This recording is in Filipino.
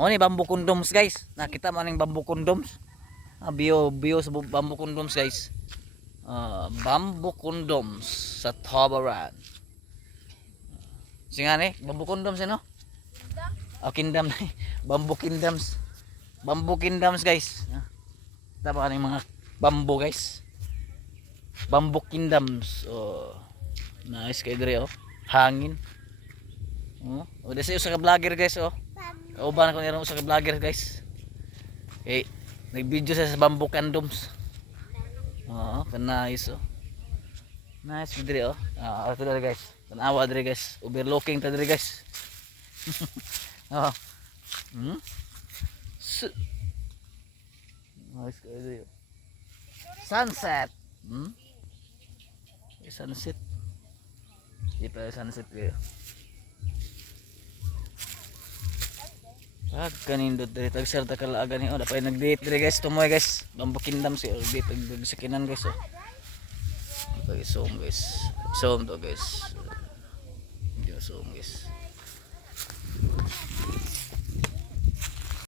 Oh ni bamboo condoms guys. Nakita mo ning bamboo condoms? Bio sa bamboo condoms guys. Bamboo condoms sa Tabaran. Singane, bamboo condoms ano? Oh, kingdom. Bamboo kingdoms. Bamboo kingdoms guys. Tama ning mga bamboo guys. Bamboo kingdoms. Oh. Nice kay dire oh. Hangin. Oh, desi usa ka vlogger guys oh. Kauban ko nilang usa ka vlogger guys. Okay, nag-video sa bamboo condoms. Oh, nice oh. Nice dire oh. Ito dire guys. Tanawa dire guys. Overlooking ta dire guys. Oh. Nice kay dire. Sunset. Sunset. Di pa sunset kayo. Kanindot diri tag sir ta kalaaga ni dapat nag-date diri guys tumoy guys. Bamboo kingdom si date tag sakinan guys oh. Pag zoom guys. Zoom to guys. Zoom guys.